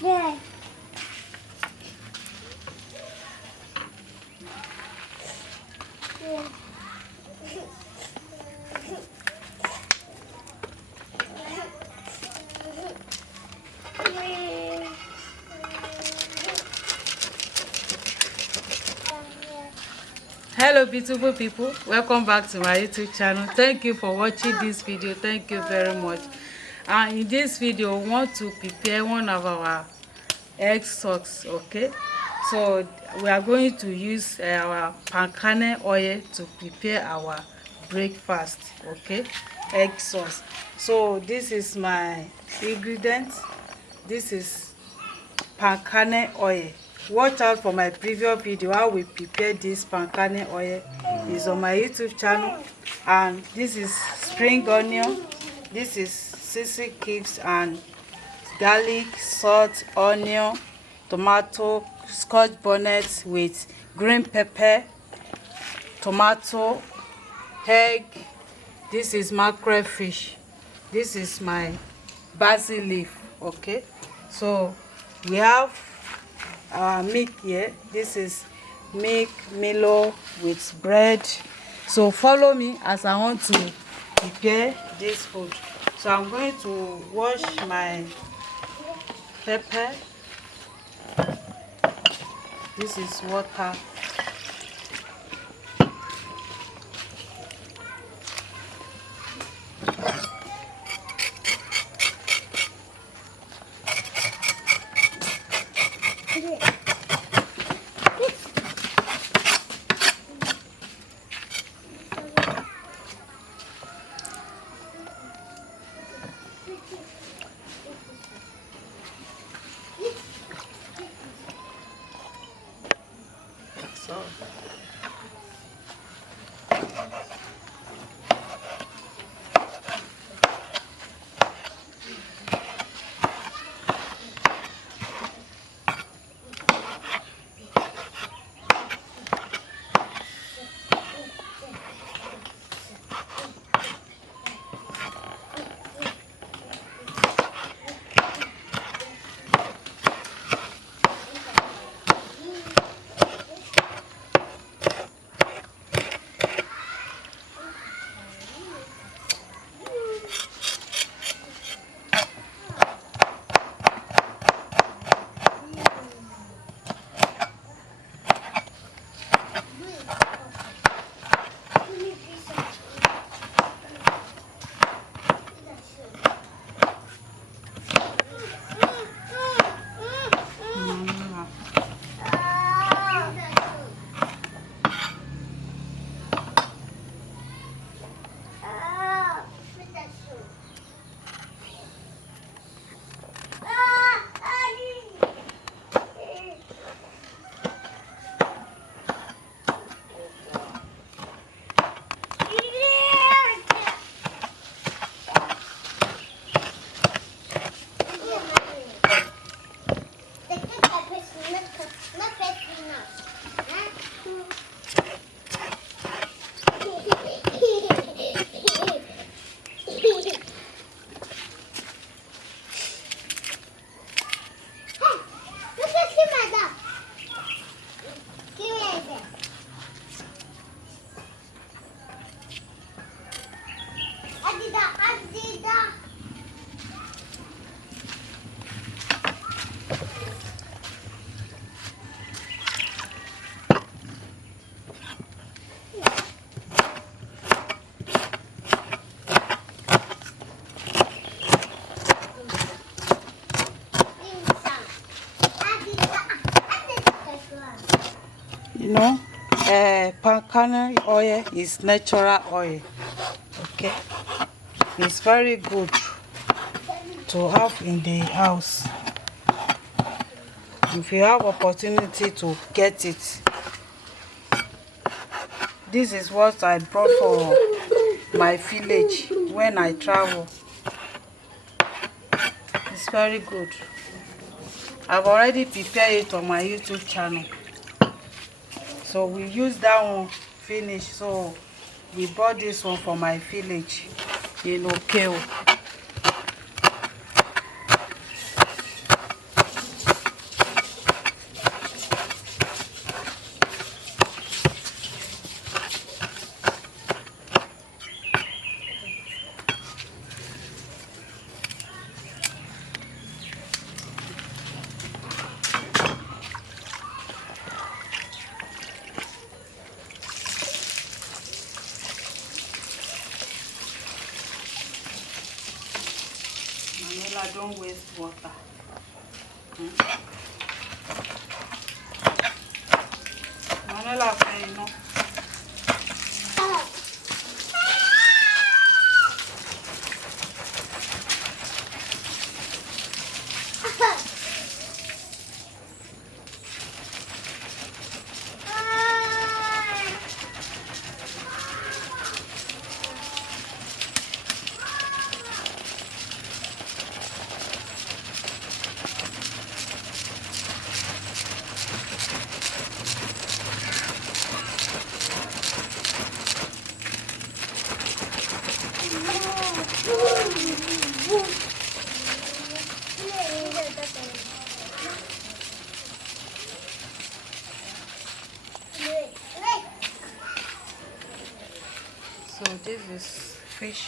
Yeah. Yeah. Hello beautiful people, welcome back to my YouTube channel. Thank you for watching this video. Thank you very much. And in this video we want to prepare one of our egg sauce. Okay, so we are going to use our palm kernel oil to prepare our breakfast. Okay, egg sauce. So this is my ingredients. This is palm kernel oil. Watch out for my previous video how we prepare this palm kernel oil. Is on my YouTube channel. And this is spring onion, this is sesame cubes and garlic, salt, onion, tomato, scotch bonnet with green pepper, tomato, egg. This is mackerel fish. This is my basil leaf. Okay, so we have our milk here. This is milk milo with bread. So follow me as I want to prepare this food. So I'm going to wash my pepper. This is water. So you know, palm kernel oil is natural oil. Okay, it's very good to have in the house if you have opportunity to get it. This is what I brought for my village when I travel. It's very good. I've already prepared it on my YouTube channel. So we use that one finish. So we bought this one for my village in Okeo. waste water. Manela fẹ́ iná. So this is fish.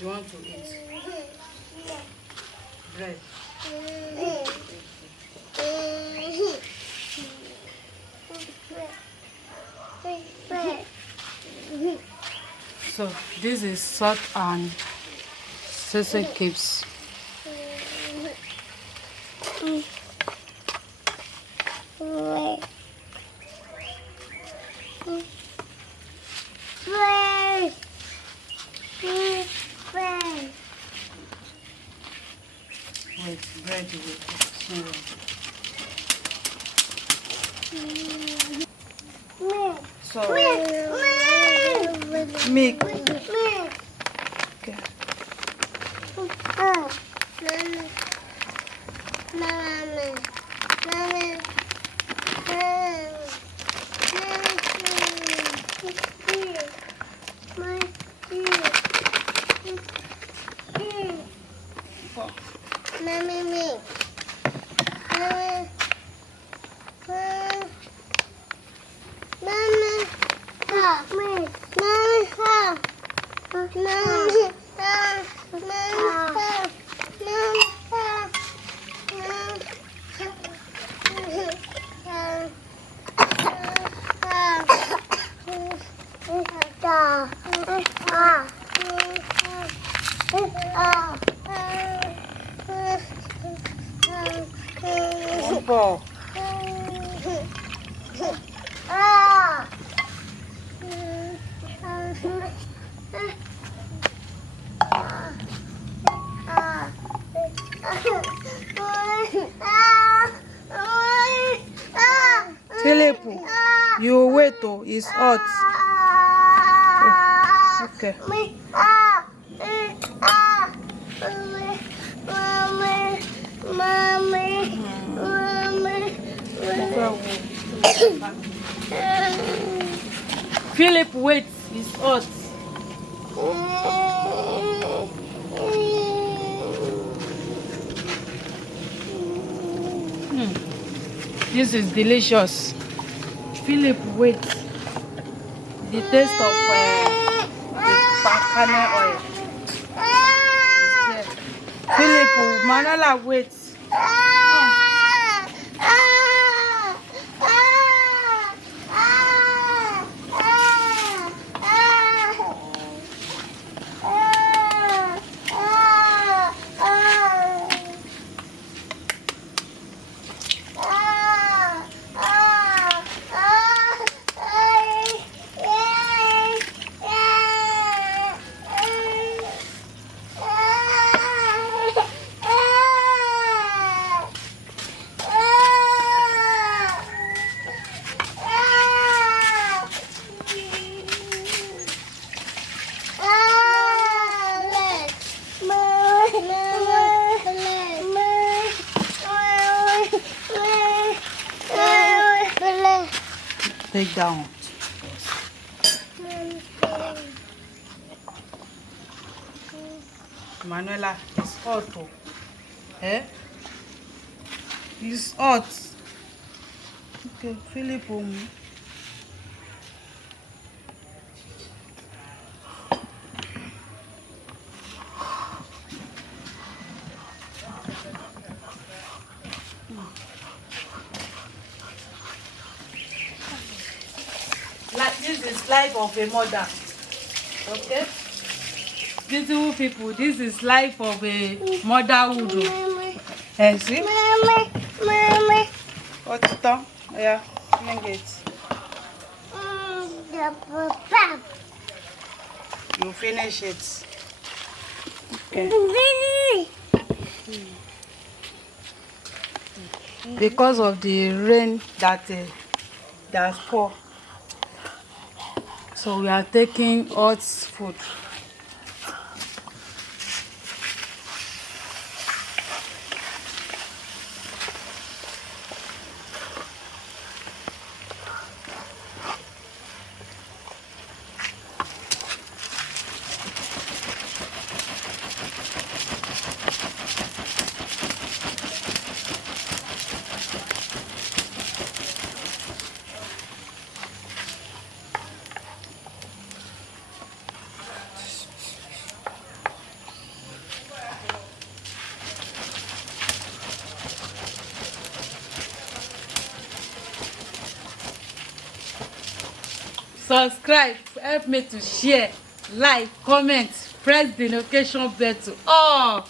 You want to eat bread? So this is salt and sesame cubes. With bread with so milk. Okay. Philip, you wait, oh, it's hot. Oh, okay. Philip, wait, it's hot. This is delicious. Philip, wait. The taste of the palm kernel oil. Yes. Philip, Manuela, wait. Take down. Manuela, it's hot. Oh. Eh? It's hot. Okay, Philip. Like this is life of a mother. Okay? Beautiful people, this is life of a motherhood. See? What's it on? Yeah, bring it. You finish it. Okay. Because of the rain that poured, so we are taking hot food. Subscribe, help me to share, like, comment, press the notification bell to all.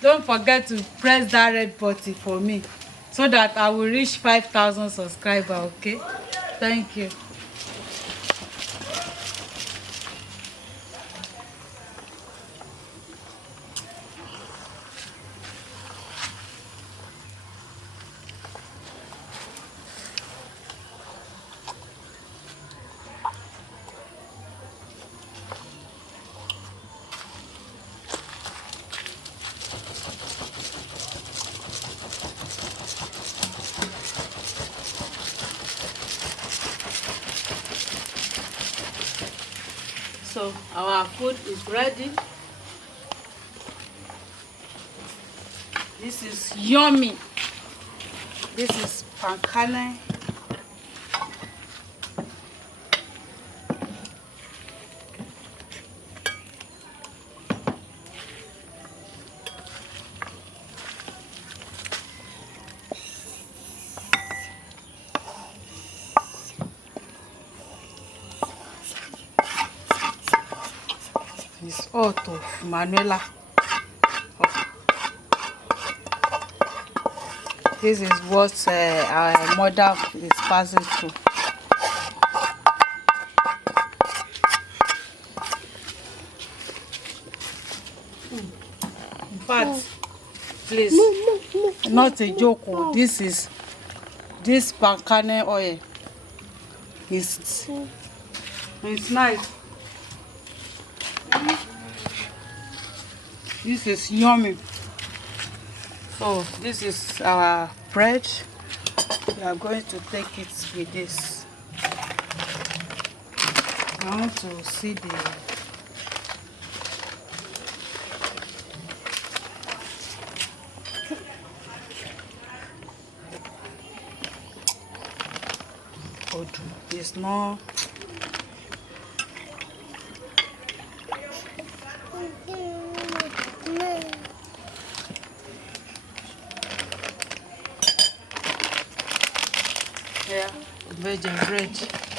Don't forget to press that red button for me so that I will reach 5,000 subscribers, okay? Thank you. So our food is ready. This is yummy. This is palm kernel. It's hot of Manuela. This is what our mother is passing through. In fact, please. Not a joke. Oh. This palm kernel oil. It's nice. This is yummy. So this is our bread. We are going to take it with this. I want to see the it's not. Yeah, veggie bread.